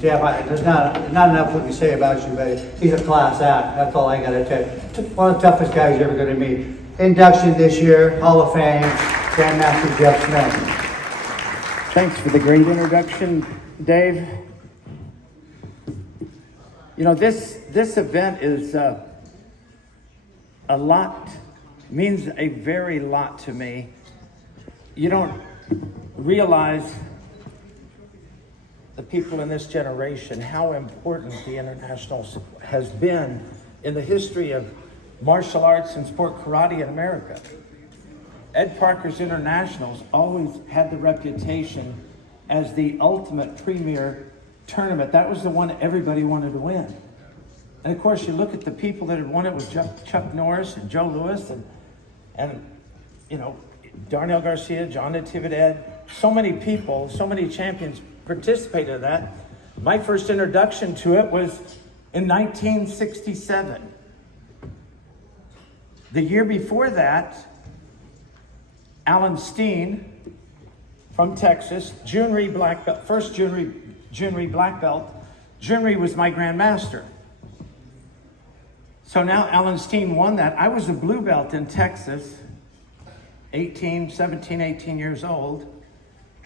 Jeff, there's not enough we can say about you, but he's a class act. That's all I got to tell you. One of the toughest guys you're ever going to meet. Induction this year, Hall of Fame, Grandmaster Jeff Smith. Thanks for the great introduction, Dave. You know, this event is means a very lot to me. You don't realize, the people in this generation, how important the Internationals has been in the history of martial arts and sport karate in America. Ed Parker's Internationals always had the reputation as the ultimate premier tournament. That was the one everybody wanted to win. And of course, you look at the people that had won it with Chuck Norris and Joe Louis and you know, Darnell Garcia, John Natividad, so many people, so many champions participated in that. My first introduction to it was in 1967. The year before that, Alan Steen from Texas, Junri black belt, first Junri black belt. Junri was my grandmaster. So now Alan Steen won that. I was a blue belt in Texas, 17, 18 years old.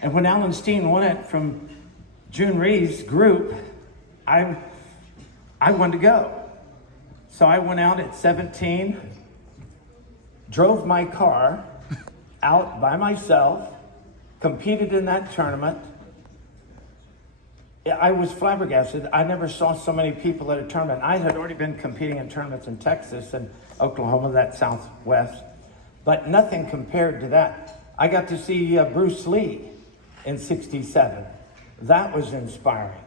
And when Alan Steen won it from Junri's group, I wanted to go. So I went out at 17, drove my car out by myself, competed in that tournament. I was flabbergasted. I never saw so many people at a tournament. I had already been competing in tournaments in Texas and Oklahoma, that Southwest, but nothing compared to that. I got to see Bruce Lee in 67. That was inspiring.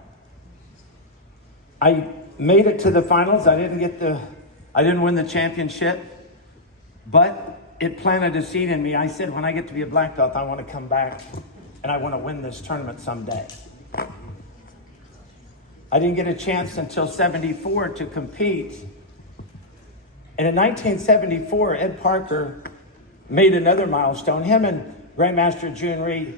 I made it to the finals. I didn't win the championship, but it planted a seed in me. I said, when I get to be a black belt, I want to come back and I want to win this tournament someday. I didn't get a chance until 74 to compete. And in 1974, Ed Parker made another milestone. Him and Grandmaster Junri,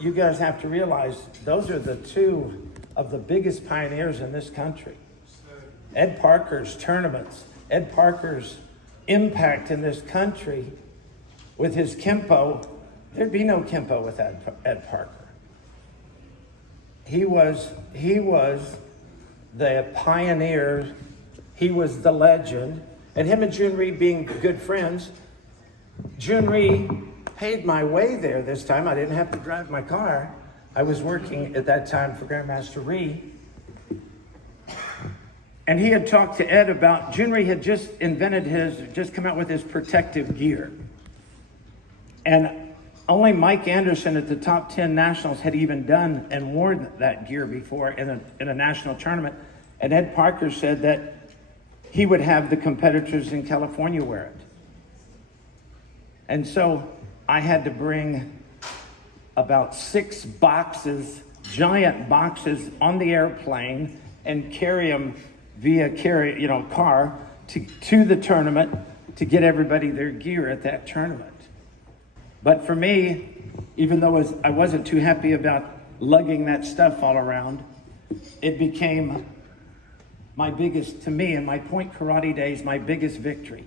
you guys have to realize, those are the two of the biggest pioneers in this country. Ed Parker's tournaments, Ed Parker's impact in this country with his Kempo, there'd be no Kempo with Ed Parker. He was the pioneer. He was the legend. And him and Junri being good friends, Junri paid my way there this time. I didn't have to drive my car. I was working at that time for Grandmaster Ree. And he had talked to Ed about, Junri had just come out with his protective gear. And only Mike Anderson at the top 10 nationals had even done and worn that gear before in a national tournament. And Ed Parker said that he would have the competitors in California wear it. And so I had to bring about 6 boxes, giant boxes, on the airplane and carry them via car to the tournament to get everybody their gear at that tournament. But for me, even though I wasn't too happy about lugging that stuff all around, it became my biggest, to me, in my point karate days, my biggest victory.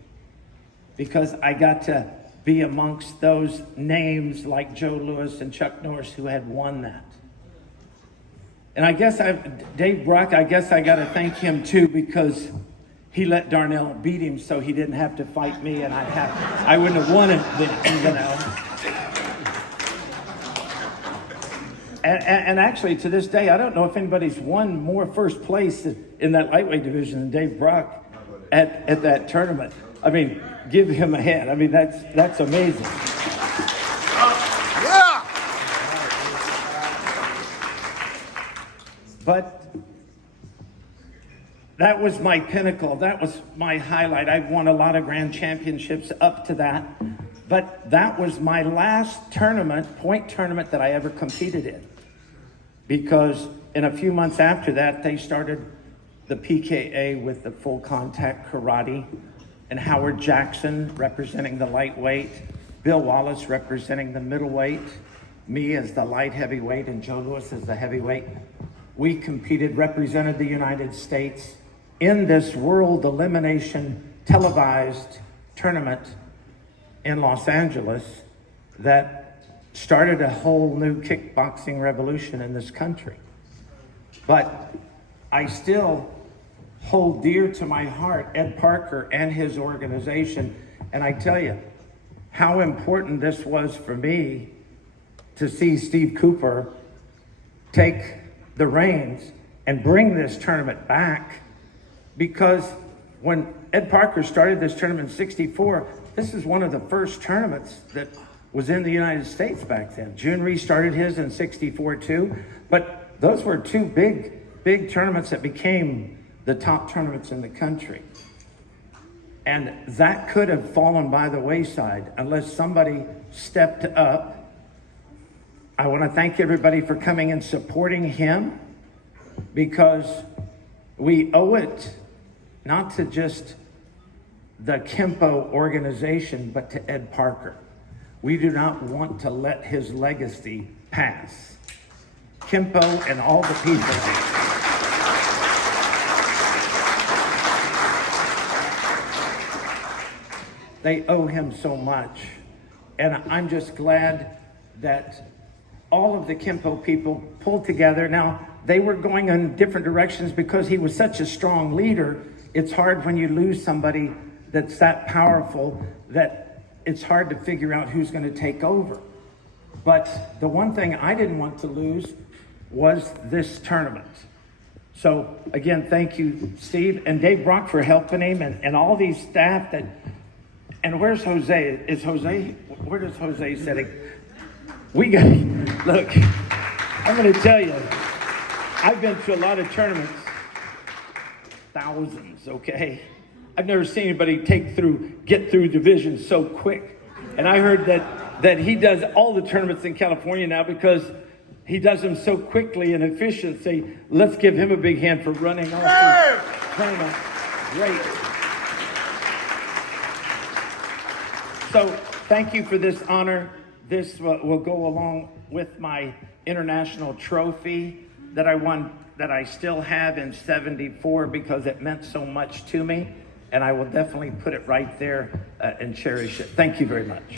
Because I got to be amongst those names like Joe Louis and Chuck Norris who had won that. And I guess Dave Brock, I guess I got to thank him too, because he let Darnell beat him so he didn't have to fight me, and I wouldn't have won it then, you know. And actually, to this day, I don't know if anybody's won more first place in that lightweight division than Dave Brock at that tournament. I mean, give him a hand. I mean, that's amazing. Yeah. But that was my pinnacle. That was my highlight. I've won a lot of grand championships up to that. But that was my last point tournament that I ever competed in. Because in a few months after that, they started the PKA with the full contact karate, and Howard Jackson representing the lightweight, Bill Wallace representing the middleweight, me as the light heavyweight, and Joe Louis as the heavyweight. we competed, represented the United States in this world elimination televised tournament in Los Angeles that started a whole new kickboxing revolution in this country. But I still hold dear to my heart Ed Parker and his organization. And I tell you how important this was for me to see Steve Cooper take the reins and bring this tournament back, because when Ed Parker started this tournament in '64, this is one of the first tournaments that was in the United States back then. June Ree started his in '64 too, but those were two big tournaments that became the top tournaments in the country. And that could have fallen by the wayside unless somebody stepped up. I want to thank everybody for coming and supporting him, because we owe it not to just the Kempo organization, but to Ed Parker. We do not want to let his legacy pass. Kempo and all the people. They owe him so much. And I'm just glad that all of the Kempo people pulled together. Now, they were going in different directions because he was such a strong leader. It's hard when you lose somebody that's that powerful that it's hard to figure out who's going to take over. But the one thing I didn't want to lose was this tournament. So again, thank you, Steve and Dave Brock, for helping him, and all these staff that. And where's Jose? Is Jose? Where does Jose sitting? We got, look, I'm going to tell you, I've been to a lot of tournaments, thousands, okay? I've never seen anybody get through divisions so quick. And I heard that he does all the tournaments in California now because he does them so quickly and efficiently. Let's give him a big hand for running off the tournament. Great. So thank you for this honor. This will go along with my international trophy that I won, that I still have in '74 because it meant so much to me. And I will definitely put it right there and cherish it. Thank you very much.